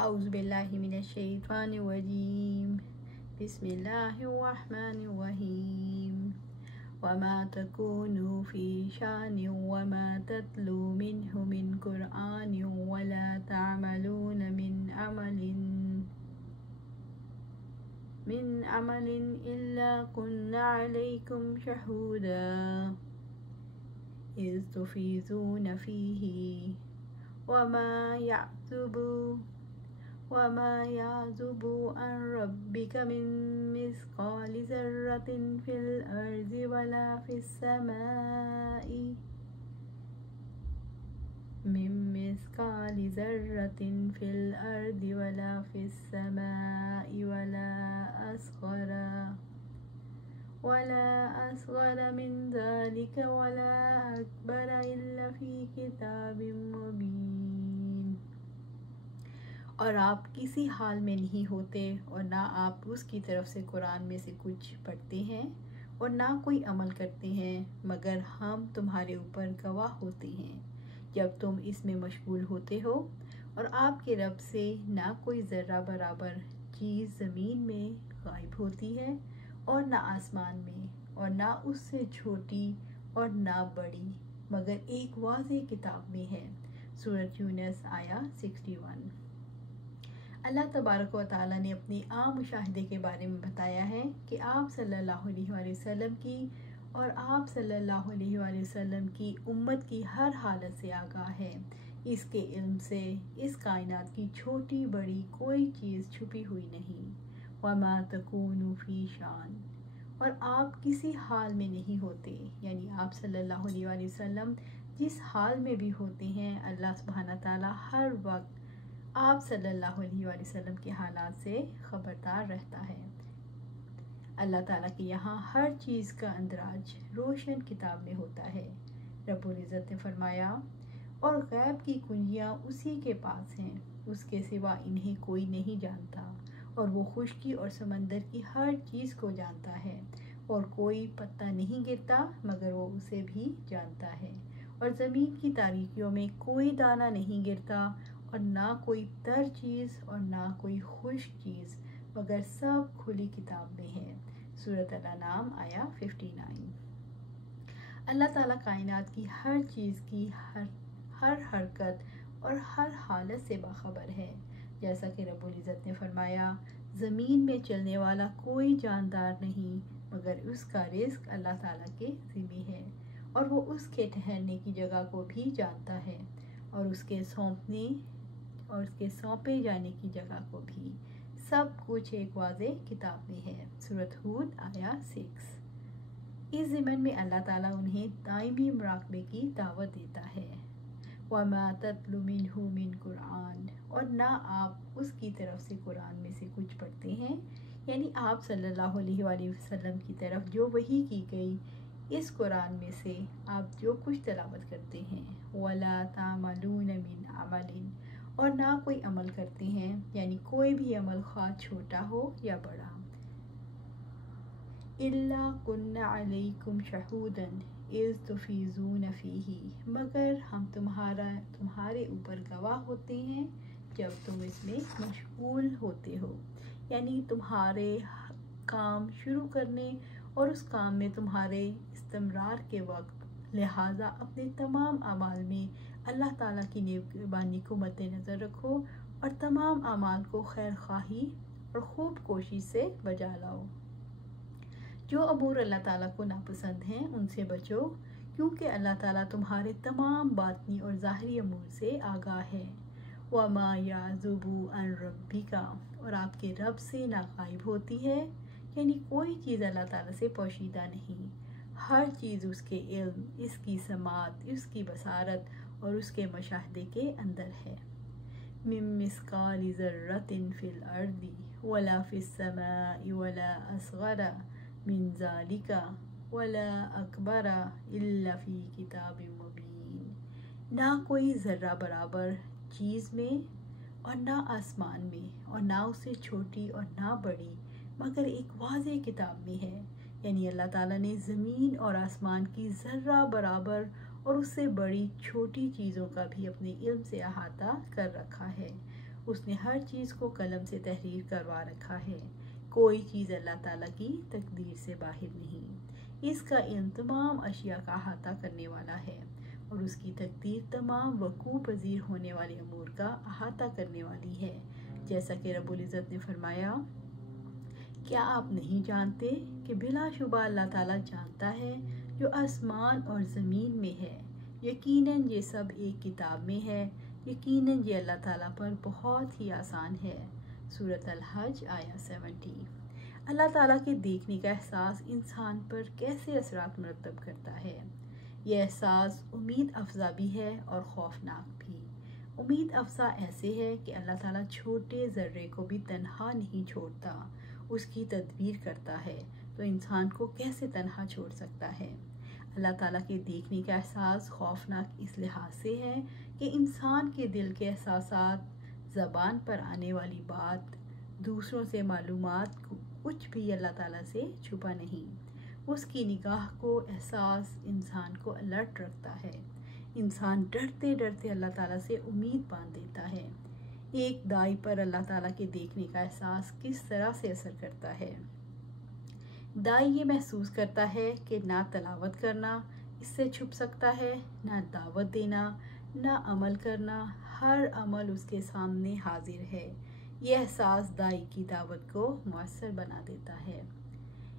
اعوذ باللہ من الشیطان الرجیم بسم اللہ الرحمن الرحیم وما تكونوا في شأن وما تتلو منه من قرآن ولا تعملون من عمل إلا كنا عليكم شهودا إذ تفيضون فيه وما يعزب عن ربك من مثقال ذرة في الأرض ولا في السماء ولا أصغر من ذلك ولا أكبر إلا في كتاب مبين۔ اور آپ کسی حال میں نہیں ہوتے اور نہ آپ اس کی طرف سے قرآن میں سے کچھ پڑھتے ہیں اور نہ کوئی عمل کرتے ہیں مگر ہم تمہارے اوپر گواہ ہوتے ہیں جب تم اس میں مشغول ہوتے ہو، اور آپ کے رب سے نہ کوئی ذرہ برابر چیز زمین میں غائب ہوتی ہے اور نہ آسمان میں، اور نہ اس سے چھوٹی اور نہ بڑی مگر ایک واضح کتاب میں ہے۔ سورۃ یونس آیا 61۔ اللہ تبارک و تعالیٰ نے اپنے عام مشاہدے کے بارے میں بتایا ہے کہ آپ صلی اللہ علیہ وآلہ وسلم کی اور آپ صلی اللہ علیہ وآلہ وسلم کی امت کی ہر حالت سے آگاہ ہے۔ اس کے علم سے اس کائنات کی چھوٹی بڑی کوئی چیز چھپی ہوئی نہیں۔ وما تکونوا فی شأن، اور آپ کسی حال میں نہیں ہوتے، یعنی آپ صلی اللہ علیہ وآلہ وسلم جس حال میں بھی ہوتے ہیں، اللہ سبحانہ تعالیٰ ہر وقت آپ صلی اللہ علیہ وآلہ وسلم کے حالات سے خبردار رہتا ہے۔ اللہ تعالیٰ کے یہاں ہر چیز کا اندراج روشن کتاب میں ہوتا ہے۔ رب العزت نے فرمایا، اور غیب کی کنجیاں اسی کے پاس ہیں، اس کے سوا انہیں کوئی نہیں جانتا، اور وہ خشکی اور سمندر کی ہر چیز کو جانتا ہے، اور کوئی پتا نہیں گرتا مگر وہ اسے بھی جانتا ہے، اور زمین کی تاریکیوں میں کوئی دانہ نہیں گرتا، اور نہ کوئی تر چیز اور نہ کوئی خشک چیز مگر سب کھلی کتاب میں ہے۔ سورۃ الانعام آیا 59۔ اللہ تعالیٰ کائنات کی ہر چیز کی ہر حرکت اور ہر حالت سے باخبر ہے، جیسا کہ رب العزت نے فرمایا، زمین میں چلنے والا کوئی جاندار نہیں مگر اس کا رزق اللہ تعالیٰ کے ذمہ ہے، اور وہ اس کے ٹھہرنے کی جگہ کو بھی جانتا ہے، اور اس کے سونپے جانے کی جگہ کو بھی، سب کچھ ایک واضح کتاب میں ہے۔ سورۃ ہود آیا 6۔ اس ضمن میں اللہ تعالیٰ انہیں دائمی مراقبے کی دعوت دیتا ہے۔ وَمَا تَتْلُو مِنْهُ مِنْ قُرْآنٍ، اور نہ آپ اس کی طرف سے قرآن میں سے کچھ پڑھتے ہیں، یعنی آپ صلی اللہ علیہ وآلہ وسلم کی طرف جو وحی کی گئی اس قرآن میں سے آپ جو کچھ تلاوت کرتے ہیں۔ وَلَا تَعْمَلُونَ مِنْ عَمَلٍ، اور نہ کوئی عمل کرتے ہیں، یعنی کوئی بھی عمل خواہ چھوٹا ہو یا بڑا۔ إِلَّا كُنَّا عَلَيْكُمْ شَهُودًا إِذْ تُفِيضُونَ فِيهِ، مگر ہم تمہارے اوپر گواہ ہوتے ہیں جب تم اس میں مشغول ہوتے ہو، یعنی تمہارے کام شروع کرنے اور اس کام میں تمہارے استمرار کے وقت، لہٰذا اپنے تمام اعمال میں اللہ تعالیٰ کی نگہبانی کو مد نظر رکھو اور تمام اعمال کو خیر خواہی اور خوب کوشش سے بجا لاؤ۔ جو امور اللہ تعالیٰ کو ناپسند ہیں ان سے بچو، کیونکہ اللہ تعالیٰ تمہارے تمام باطنی اور ظاہری امور سے آگاہ ہے۔ وَمَا يَعْزُبُ عَنْ رَبِّكَ، اور آپ کے رب سے نہ غائب ہوتی ہے، یعنی کوئی چیز اللہ تعالیٰ سے پوشیدہ نہیں، ہر چیز اس کے علم، اس کی سماعت، اس کی بصارت اور اس کے مشاہدے کے اندر ہے۔ مِن مِثْقَالِ ذَرَّةٍ فِي الْأَرْضِ وَلَا فِي السَّمَاءِ وَلَا أَصْغَرَ مِن ذَلِكَ وَلَا أَكْبَرَ إِلَّا فِي كِتَابٍ مُبِينٍ، نہ کوئی ذرہ برابر چیز میں اور نہ آسمان میں، اور نہ اس سے چھوٹی اور نہ بڑی مگر ایک واضح کتاب میں ہے، یعنی اللہ تعالیٰ نے زمین اور آسمان کی ذرہ برابر اور اس سے بڑی چھوٹی چیزوں کا بھی اپنے علم سے احاطہ کر رکھا ہے۔ اس نے ہر چیز کو قلم سے تحریر کروا رکھا ہے۔ کوئی چیز اللہ تعالیٰ کی تقدیر سے باہر نہیں۔ اس کا علم تمام اشیاء کا احاطہ کرنے والا ہے اور اس کی تقدیر تمام وقوع پذیر ہونے والے امور کا احاطہ کرنے والی ہے۔ جیسا کہ رب العزت نے فرمایا، کیا آپ نہیں جانتے کہ بلا شبہ اللہ تعالیٰ جانتا ہے جو آسمان اور زمین میں ہے، یقیناً یہ سب ایک کتاب میں ہے، یقیناً یہ اللہ تعالیٰ پر بہت ہی آسان ہے۔ سورۃ الحج آیہ 70۔ اللہ تعالیٰ کے دیکھنے کا احساس انسان پر کیسے اثرات مرتب کرتا ہے؟ یہ احساس امید افزا بھی ہے اور خوفناک بھی۔ امید افزا ایسے ہے کہ اللہ تعالیٰ چھوٹے ذرے کو بھی تنہا نہیں چھوڑتا، اس کی تدبیر کرتا ہے، تو انسان کو کیسے تنہا چھوڑ سکتا ہے؟ اللہ تعالیٰ کے دیکھنے کا احساس خوفناک اس لحاظ سے ہے کہ انسان کے دل کے احساسات، زبان پر آنے والی بات، دوسروں سے معلومات، کچھ بھی اللہ تعالیٰ سے چھپا نہیں۔ اس کی نگاہ کو، احساس انسان کو الرٹ رکھتا ہے۔ انسان ڈرتے ڈرتے اللہ تعالیٰ سے امید باندھ دیتا ہے۔ ایک دائی پر اللہ تعالیٰ کے دیکھنے کا احساس کس طرح سے اثر کرتا ہے؟ دائی یہ محسوس کرتا ہے کہ نہ تلاوت کرنا اس سے چھپ سکتا ہے، نہ دعوت دینا، نہ عمل کرنا، ہر عمل اس کے سامنے حاضر ہے۔ یہ احساس دائی کی دعوت کو مؤثر بنا دیتا ہے۔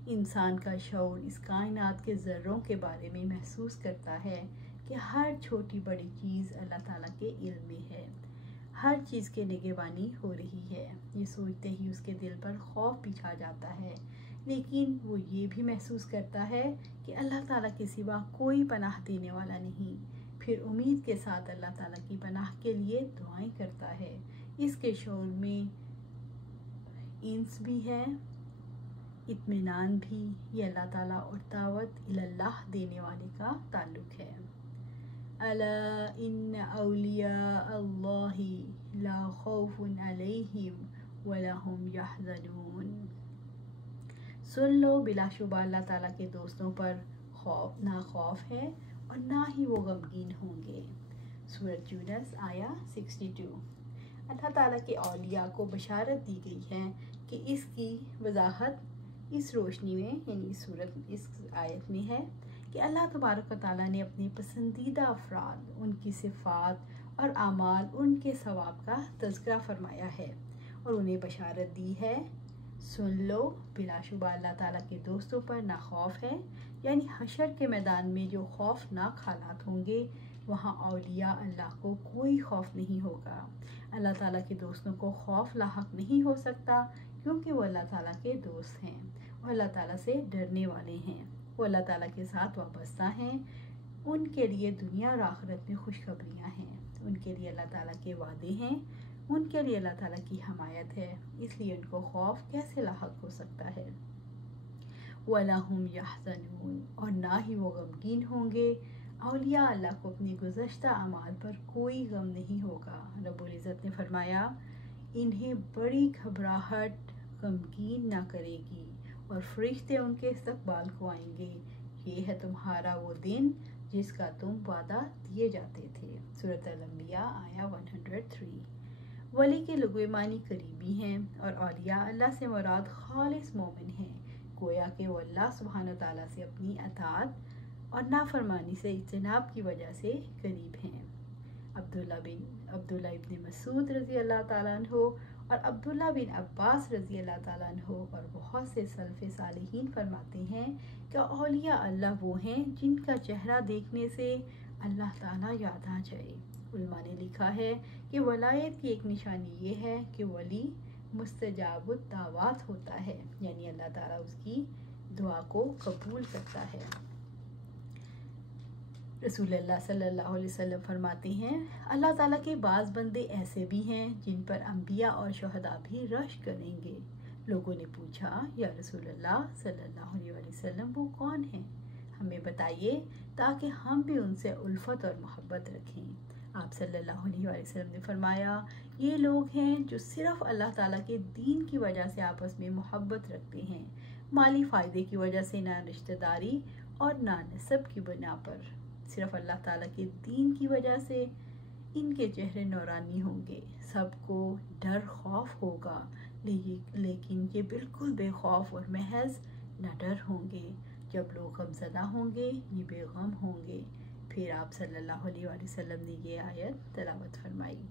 انسان کا شعور اس کائنات کے ذروں کے بارے میں محسوس کرتا ہے کہ ہر چھوٹی بڑی چیز اللہ تعالیٰ کے علم میں ہے، ہر چیز کے نگہبانی ہو رہی ہے۔ یہ سوچتے ہی اس کے دل پر خوف بھی چھا جاتا ہے، لیکن وہ یہ بھی محسوس کرتا ہے کہ اللہ تعالیٰ کے سوا کوئی پناہ دینے والا نہیں۔ پھر امید کے ساتھ اللہ تعالیٰ کی پناہ کے لیے دعائیں کرتا ہے۔ اس کے شعور میں انس بھی ہے، اطمینان بھی۔ یہ اللہ تعالیٰ اور دعوت اللہ دینے والے کا تعلق ہے۔ الا ان اولیاء اللہ لا خوف علیہم ولا هم یحزنون۔ سن لو، بلا شبہ اللہ تعالیٰ کے دوستوں پر نہ خوف ہے اور نہ ہی وہ غمگین ہوں گے۔ سورۃ یونس آیہ 62۔ اللہ تعالیٰ کے اولیاء کو بشارت دی گئی ہے کہ اس کی وضاحت اس روشنی میں، یعنی اس آیت میں ہے کہ اللہ تبارک و تعالیٰ نے اپنے پسندیدہ افراد، ان کی صفات اور اعمال، ان کے ثواب کا تذکرہ فرمایا ہے اور انہیں بشارت دی ہے، سن لو، بلا شبہ اللہ تعالیٰ کے دوستوں پر نہ خوف ہے، یعنی حشر کے میدان میں جو خوفناک حالات ہوں گے، وہاں اولیاء اللہ کو کوئی خوف نہیں ہوگا۔ اللہ تعالیٰ کے دوستوں کو خوف لاحق نہیں ہو سکتا، کیونکہ وہ اللہ تعالیٰ کے دوست ہیں، وہ اللہ تعالیٰ سے ڈرنے والے ہیں، وہ اللہ تعالیٰ کے ساتھ وابستہ ہیں۔ ان کے لیے دنیا اور آخرت میں خوشخبریاں ہیں، ان کے لیے اللہ تعالیٰ کے وعدے ہیں، ان کے لیے اللہ تعالیٰ کی حمایت ہے، اس لیے ان کو خوف کیسے لاحق ہو سکتا ہے؟ وَلَا هُمْ يَحْزَنُونَ، اور نہ ہی وہ غمگین ہوں گے۔ اولیاء اللہ کو اپنی گزشتہ اعمال پر کوئی غم نہیں ہوگا۔ رب العزت نے فرمایا، انہیں بڑی گھبراہٹ غمگین نہ کرے گی اور فرشتے ان کے استقبال کو آئیں گے۔ یہ ہے تمہارا وہ دن جس کا تم وعدہ دیے جاتے تھے۔ سورۃ الانبیاء آیہ 103۔ ولی کے لغوی معنی قریبی ہیں اور اولیاء اللہ سے مراد خالص مومن ہیں، گویا کہ وہ اللہ سبحانہ تعالیٰ سے اپنی اطاعت اور نافرمانی سے اجتناب کی وجہ سے قریب ہیں۔ عبداللہ ابن مسعود رضی اللہ تعالیٰ عنہ اور عبداللہ بن عباس رضی اللہ تعالیٰ عنہ اور بہت سے سلف صالحین فرماتے ہیں کہ اولیاء اللہ وہ ہیں جن کا چہرہ دیکھنے سے اللہ تعالیٰ یاد آ جائے۔ علماء نے لکھا ہے کہ ولایت کی ایک نشانی یہ ہے کہ ولی مستجاب الدعوات ہوتا ہے، یعنی اللہ تعالیٰ اس کی دعا کو قبول کرتا ہے۔ رسول اللہ صلی اللہ علیہ وسلم فرماتے ہیں، اللہ تعالیٰ کے بعض بندے ایسے بھی ہیں جن پر انبیاء اور شہداء بھی رشک کریں گے۔ لوگوں نے پوچھا، یا رسول اللہ صلی اللہ علیہ وسلم وہ کون ہیں؟ ہمیں بتائیے تاکہ ہم بھی ان سے الفت اور محبت رکھیں۔ آپ صلی اللہ علیہ وسلم نے فرمایا، یہ لوگ ہیں جو صرف اللہ تعالیٰ کے دین کی وجہ سے آپس میں محبت رکھتے ہیں، مالی فائدے کی وجہ سے نہ رشتہ داری اور نہ نسب کی بنا پر، صرف اللہ تعالیٰ کے دین کی وجہ سے ان کے چہرے نورانی ہوں گے، سب کو ڈر خوف ہوگا، لیکن یہ بالکل بے خوف اور محض نہ ڈر ہوں گے۔ جب لوگ غم زدہ ہوں گے یہ بے غم ہوں گے۔ پھر آپ صلی اللہ علیہ وآلہ وسلم نے یہ آیت تلاوت فرمائی۔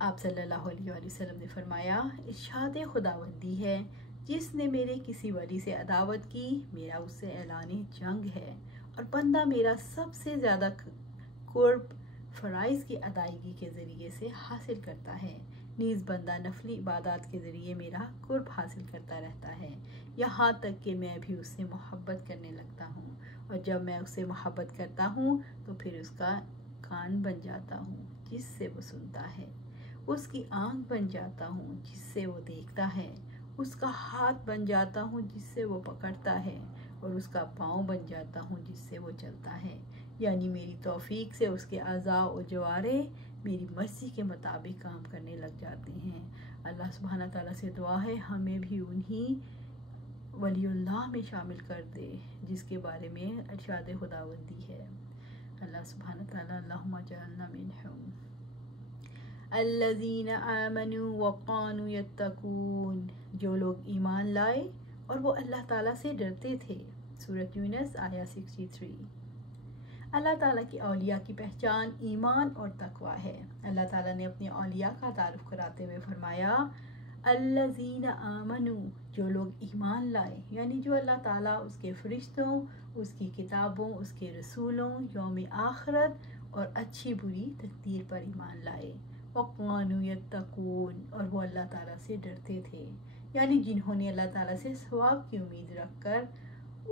آپ صلی اللہ علیہ وآلہ وسلم نے فرمایا، ارشاد خداوندی ہے، جس نے میرے کسی ولی سے عداوت کی، میرا اس سے اعلان جنگ ہے، اور بندہ میرا سب سے زیادہ قرب فرائض کی ادائیگی کے ذریعے سے حاصل کرتا ہے، نیز بندہ نفلی عبادات کے ذریعے میرا قرب حاصل کرتا رہتا ہے، یہاں تک کہ میں بھی اس سے محبت کرنے لگتا ہوں، اور جب میں اس سے محبت کرتا ہوں تو پھر اس کا کان بن جاتا ہوں جس سے وہ سنتا ہے، اس کی آنکھ بن جاتا ہوں جس سے وہ دیکھتا ہے، اس کا ہاتھ بن جاتا ہوں جس سے وہ پکڑتا ہے، اور اس کا پاؤں بن جاتا ہوں جس سے وہ چلتا ہے، یعنی میری توفیق سے اس کے اعضاء و جوارے میری مرضی کے مطابق کام کرنے لگ جاتے ہیں۔ اللہ سبحانہ تعالیٰ سے دعا ہے ہمیں بھی انہی ولی اللہ میں شامل کر دے جس کے بارے میں ارشاد خداوندی ہے۔ اللہ سبحانہ تعالیٰ اللہم اجعلنا منہم۔ الذین آمنوا وقانوا یتقون، جو لوگ ایمان لائے اور وہ اللہ تعالیٰ سے ڈرتے تھے۔ سورۃ یونس آیہ 63۔ اللہ تعالیٰ کی اولیاء کی پہچان ایمان اور تقوی ہے۔ اللہ تعالیٰ نے اپنے اولیاء کا تعارف کراتے ہوئے فرمایا، الذین آمنوا، جو لوگ ایمان لائے، یعنی جو اللہ تعالیٰ، اس کے فرشتوں، اس کی کتابوں، اس کے رسولوں، یوم آخرت اور اچھی بری تقدیر پر ایمان لائے، وقانوا یتقون، اور وہ اللہ تعالیٰ سے ڈرتے تھے، یعنی جنہوں نے اللہ تعالیٰ سے ثواب کی امید رکھ کر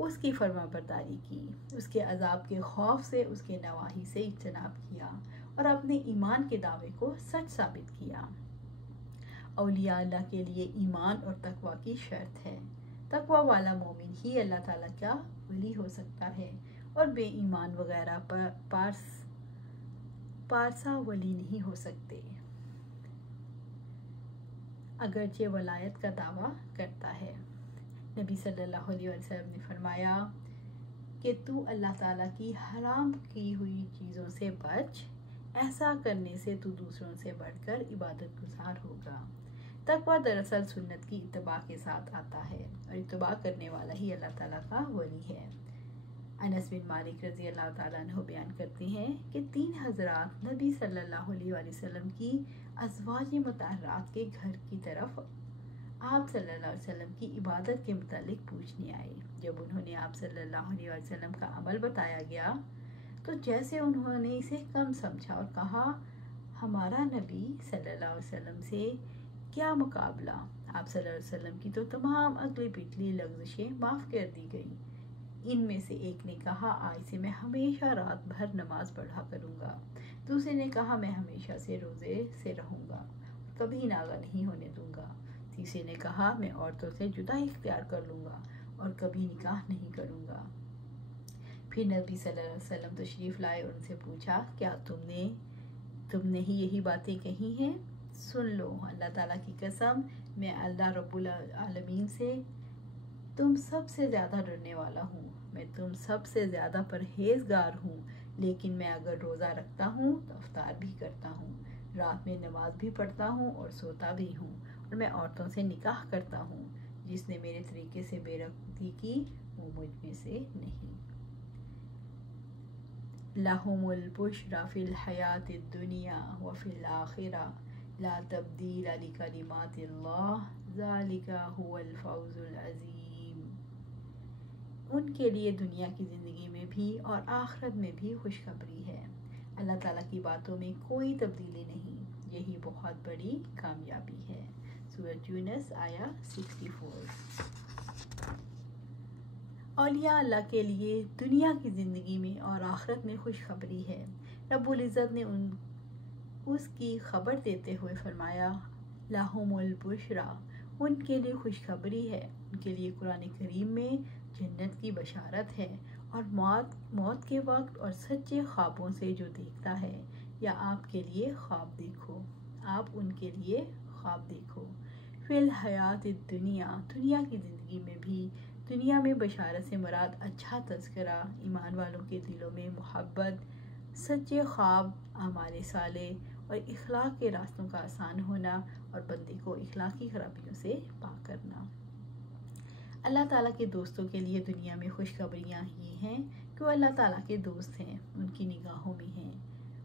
اس کی فرما برداری کی، اس کے عذاب کے خوف سے، اس کے نواہی سے اجتناب کیا، اور اپنے ایمان کے دعوے کو سچ ثابت کیا۔ اولیاء اللہ کے لیے ایمان اور تقوی کی شرط ہے۔ تقوی والا مومن ہی اللہ تعالیٰ کا ولی ہو سکتا ہے، اور بے ایمان وغیرہ پارسا ولی نہیں ہو سکتے، اگرچہ ولایت کا دعویٰ کرتا ہے۔ نبی صلی اللہ علیہ وسلم نے فرمایا کہ تو اللہ تعالیٰ کی حرام کی ہوئی چیزوں سے بچ، ایسا کرنے سے تو دوسروں سے بڑھ کر عبادت گزار ہوگا۔ تقویٰ دراصل سنت کی اتباع کے ساتھ آتا ہے، اور اتباع کرنے والا ہی اللہ تعالیٰ کا ولی ہے۔ انس بن مالک رضی اللہ تعالیٰ عنہ بیان کرتے ہیں کہ 3 حضرات نبی صلی اللہ علیہ وآلہ وسلم کی ازواج مطہرات کے گھر کی طرف آپ صلی اللہ علیہ وسلم کی عبادت کے متعلق پوچھنے آئے۔ جب انہوں نے آپ صلی اللہ علیہ وسلم کا عمل بتایا گیا تو جیسے انہوں نے اسے کم سمجھا اور کہا، ہمارا نبی صلی اللہ علیہ وسلم سے کیا مقابلہ، آپ صلی اللہ علیہ وسلم کی تو تمام اگلی پچھلی لغزشیں معاف کر دی گئی۔ ان میں سے ایک نے کہا، آج سے میں ہمیشہ رات بھر نماز پڑھا کروں گا۔ دوسرے نے کہا، میں ہمیشہ سے روزے سے رہوں گا، کبھی ناغہ نہیں ہونے دوں گا۔ تیسرے نے کہا، میں عورتوں سے جدائی اختیار کر لوں گا اور کبھی نکاح نہیں کروں گا۔ پھر نبی صلی اللہ علیہ وسلم تشریف لائے اور ان سے پوچھا، کیا تم نے ہی یہی باتیں کہی ہیں؟ سن لو، اللہ تعالیٰ کی قسم، میں اللہ رب العالمین سے تم سب سے زیادہ ڈرنے والا ہوں، میں تم سب سے زیادہ پرہیزگار ہوں، لیکن میں اگر روزہ رکھتا ہوں تو افطار بھی کرتا ہوں، رات میں نماز بھی پڑھتا ہوں اور سوتا بھی ہوں، اور میں عورتوں سے نکاح کرتا ہوں۔ جس نے میرے طریقے سے بے رغبتی کی وہ مجھ میں سے نہیں۔ لَهُمُ الْبُشْرَى فِي الْحَيَاةِ الدُّنْيَا وَفِي الْآخِرَةِ لَا تَبْدِيلَ لِكَلِمَاتِ اللَّهِ ذَلِكَ هُوَ الْفَوْزُ الْعَظِيمُ۔ ان کے لیے دنیا کی زندگی میں بھی اور آخرت میں بھی خوشخبری ہے، اللہ تعالیٰ کی باتوں میں کوئی تبدیلی نہیں، یہی بہت بڑی کامیابی ہے۔ سورۃ یونس آیہ 64۔ اولیاء اللہ کے لیے دنیا کی زندگی میں اور آخرت میں خوشخبری ہے۔ رب العزت نے اس کی خبر دیتے ہوئے فرمایا، لَهُمُ الْبُشْرَى، ان کے لیے خوشخبری ہے، ان کے لیے قرآن کریم میں جنت کی بشارت ہے، اور موت کے وقت اور سچے خوابوں سے جو دیکھتا ہے، یا آپ کے لیے خواب دیکھو، آپ ان کے لیے خواب دیکھو۔ فی الحیات الدنیا، دنیا کی زندگی میں بھی، دنیا میں بشارت سے مراد اچھا تذکرہ، ایمان والوں کے دلوں میں محبت، سچے خواب، اعمال صالح اور اخلاق کے راستوں کا آسان ہونا اور بندے کو اخلاقی خرابیوں سے پاک کرنا۔ اللہ تعالیٰ کے دوستوں کے لیے دنیا میں خوشخبریاں یہ ہیں کہ وہ اللہ تعالیٰ کے دوست ہیں، ان کی نگاہوں میں ہیں،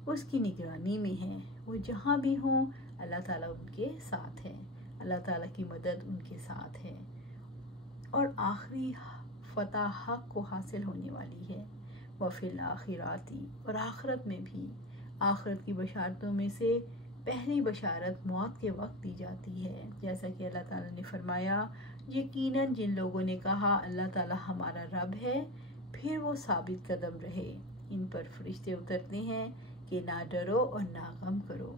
اس کی نگرانی میں ہیں، وہ جہاں بھی ہوں اللہ تعالیٰ ان کے ساتھ ہے، اللہ تعالیٰ کی مدد ان کے ساتھ ہے، اور آخری فتح حق کو حاصل ہونے والی ہے۔ وفی الآخراتی، اور آخرت میں بھی، آخرت کی بشارتوں میں سے پہلی بشارت موت کے وقت دی جاتی ہے، جیسا کہ اللہ تعالیٰ نے فرمایا یقیناً جن لوگوں نے کہا اللہ تعالیٰ ہمارا رب ہے پھر وہ ثابت قدم رہے، ان پر فرشتے اترتے ہیں کہ نہ ڈرو اور نہ غم کرو،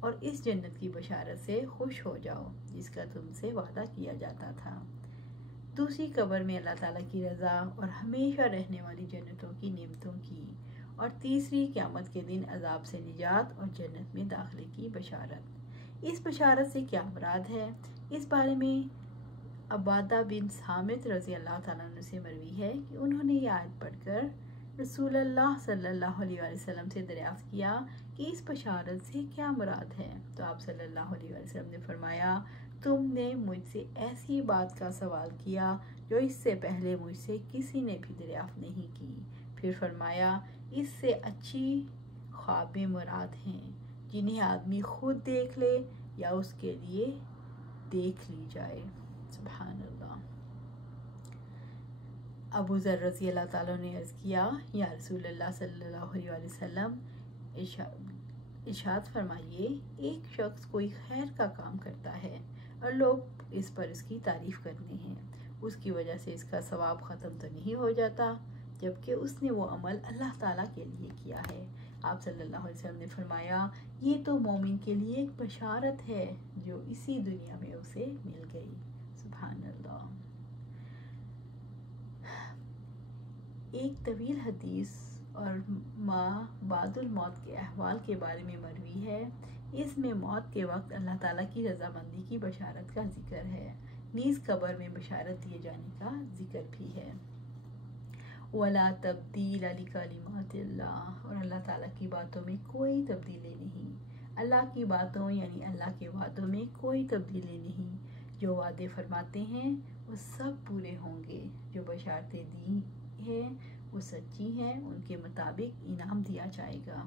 اور اس جنت کی بشارت سے خوش ہو جاؤ جس کا تم سے وعدہ کیا جاتا تھا۔ دوسری قبر میں اللہ تعالیٰ کی رضا اور ہمیشہ رہنے والی جنتوں کی نعمتوں کی، اور تیسری قیامت کے دن عذاب سے نجات اور جنت میں داخلے کی بشارت۔ اس بشارت سے کیا مراد ہے؟ اس بارے میں عبادہ بن صامت رضی اللہ تعالیٰ عنہ سے مروی ہے کہ انہوں نے یہ آیت پڑھ کر رسول اللہ صلی اللہ علیہ وسلم سے دریافت کیا کہ اس بشارت سے کیا مراد ہے، تو آپ صلی اللہ علیہ وسلم نے فرمایا تم نے مجھ سے ایسی بات کا سوال کیا جو اس سے پہلے مجھ سے کسی نے بھی دریافت نہیں کی۔ پھر فرمایا اس سے اچھی خوابیں مراد ہیں جنہیں آدمی خود دیکھ لے یا اس کے لیے دیکھ لی جائے۔ سبحان اللہ۔ ابو ذر رضی اللہ تعالیٰ نے عرض کیا یا رسول اللہ صلی اللہ علیہ وسلم، ارشاد فرمائیے ایک شخص کوئی خیر کا کام کرتا ہے اور لوگ اس پر اس کی تعریف کرتے ہیں، اس کی وجہ سے اس کا ثواب ختم تو نہیں ہو جاتا جبکہ اس نے وہ عمل اللہ تعالیٰ کے لیے کیا ہے؟ آپ صلی اللہ علیہ وسلم نے فرمایا یہ تو مومن کے لیے ایک بشارت ہے جو اسی دنیا میں اسے مل گئی۔ سبحان اللہ۔ ایک طویل حدیث اور ما بعد الموت کے احوال کے بارے میں مروی ہے، اس میں موت کے وقت اللہ تعالیٰ کی رضامندی کی بشارت کا ذکر ہے، نیز قبر میں بشارت دیے جانے کا ذکر بھی ہے۔ وَلَا تَبْدِيلَ لِكَلِمَاتِ اللَّهِ، اور اللہ تعالیٰ کی باتوں میں کوئی تبدیلی نہیں، اللہ کی باتوں یعنی اللہ کے وعدوں میں کوئی تبدیلی نہیں، جو وعدے فرماتے ہیں وہ سب پورے ہوں گے، جو بشارتیں دی ہیں وہ سچی ہیں، ان کے مطابق انعام دیا جائے گا۔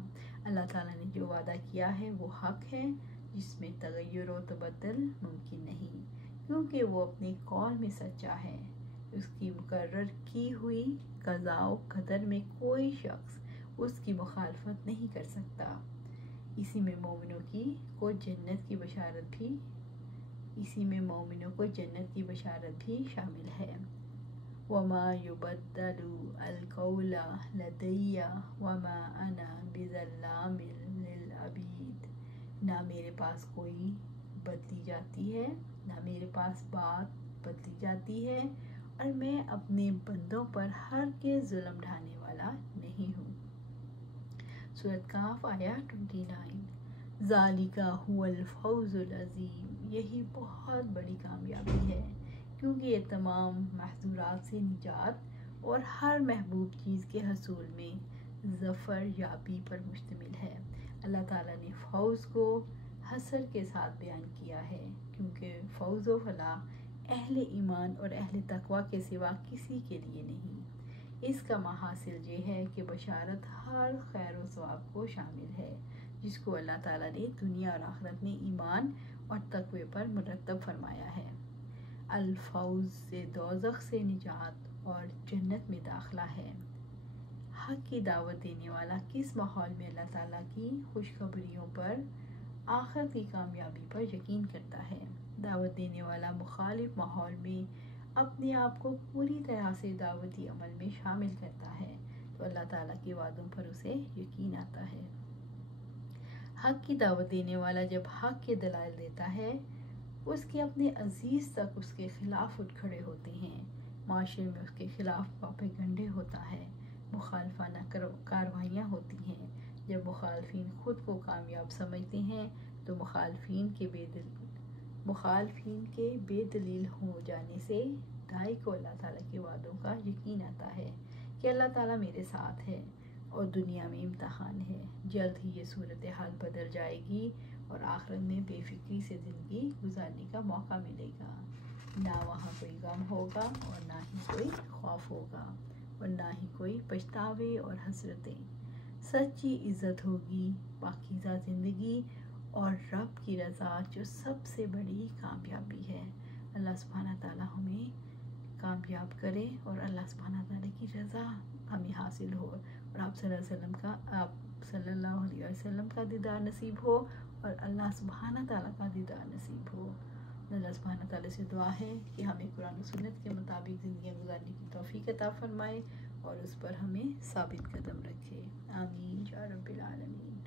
اللہ تعالیٰ نے جو وعدہ کیا ہے وہ حق ہے جس میں تغیر و تبدل ممکن نہیں، کیونکہ وہ اپنے قول میں سچا ہے، اس کی مقرر کی ہوئی قضاء و قدر میں کوئی شخص اس کی مخالفت نہیں کر سکتا۔ اسی میں مومنوں کو جنت کی بشارت بھی شامل ہے۔ وَمَا يُبَدَّلُ الْقَوْلَ لَدَيَّ وَمَا أَنَا بِظَلَّامٍ لِلْعَبِيدِ، نہ میرے پاس کوئی بدلی جاتی ہے، نہ میرے پاس بات بدلی جاتی ہے، اور میں اپنے بندوں پر ہرگز ظلم ڈھانے والا نہیں ہوں۔ سورۃ کہف آیا 29۔ ذَلِكَ هُوَ الْفَوْزُ الْعَظِيمُ، یہی بہت بڑی کامیابی ہے، کیونکہ یہ تمام محظورات سے نجات اور ہر محبوب چیز کے حصول میں ظفر یابی پر مشتمل ہے۔ اللہ تعالیٰ نے فوز کو حصر کے ساتھ بیان کیا ہے، کیونکہ فوز و فلاح اہل ایمان اور اہل تقوی کے سوا کسی کے لیے نہیں۔ اس کا محاصل یہ ہے کہ بشارت ہر خیر و ثواب کو شامل ہے جس کو اللہ تعالیٰ نے دنیا اور آخرت میں ایمان اور تقوی پر مرتب فرمایا ہے۔ الفوز سے دوزخ سے نجات اور جنت میں داخلہ ہے۔ حق کی دعوت دینے والا کس ماحول میں اللہ تعالیٰ کی خوشخبریوں پر، آخرت کی کامیابی پر یقین کرتا ہے؟ دعوت دینے والا مخالف ماحول میں اپنے آپ کو پوری طرح سے دعوتی عمل میں شامل کرتا ہے تو اللہ تعالیٰ کے وعدوں پر اسے یقین آتا ہے۔ حق کی دعوت دینے والا جب حق کے دلائل دیتا ہے اس کے اپنے عزیز تک اس کے خلاف اٹھ کھڑے ہوتے ہیں، معاشرے میں اس کے خلاف پروپیگنڈے ہوتا ہے، مخالفانہ کارروائیاں ہوتی ہیں۔ جب مخالفین خود کو کامیاب سمجھتے ہیں تو مخالفین کے بے دلیل ہو جانے سے داعی کو اللہ تعالیٰ کے وعدوں کا یقین آتا ہے کہ اللہ تعالیٰ میرے ساتھ ہے، اور دنیا میں امتحان ہے. جلد ہی یہ صورتحال بدل جائے گی اور آخرت میں بے فکری سے زندگی گزارنے کا موقع ملے گا. نہ وہاں کوئی غم ہوگا اور نہ ہی کوئی خوف ہوگا اور نہ ہی کوئی پچھتاوے اور حسرتیں. سچی عزت ہوگی، پاکیزہ زندگی اور رب کی رضا جو سب سے بڑی کامیابی ہے. اللہ سبحانہ تعالیٰ ہمیں کامیاب کرے اور اللہ سبحانہ تعالیٰ کی رضا ہمیں حاصل ہو اور آپ صلی اللہ علیہ وسلم کا دیدار نصیب ہو اور اللہ سبحانہ تعالیٰ کا دیدار نصیب ہو. اللہ سبحانہ تعالیٰ سے دعا ہے کہ ہمیں قرآن و سنت کے مطابق زندگی گزارنے کی توفیق عطا فرمائے اور اس پر ہمیں ثابت قدم رکھے. آمین یا رب العالمین.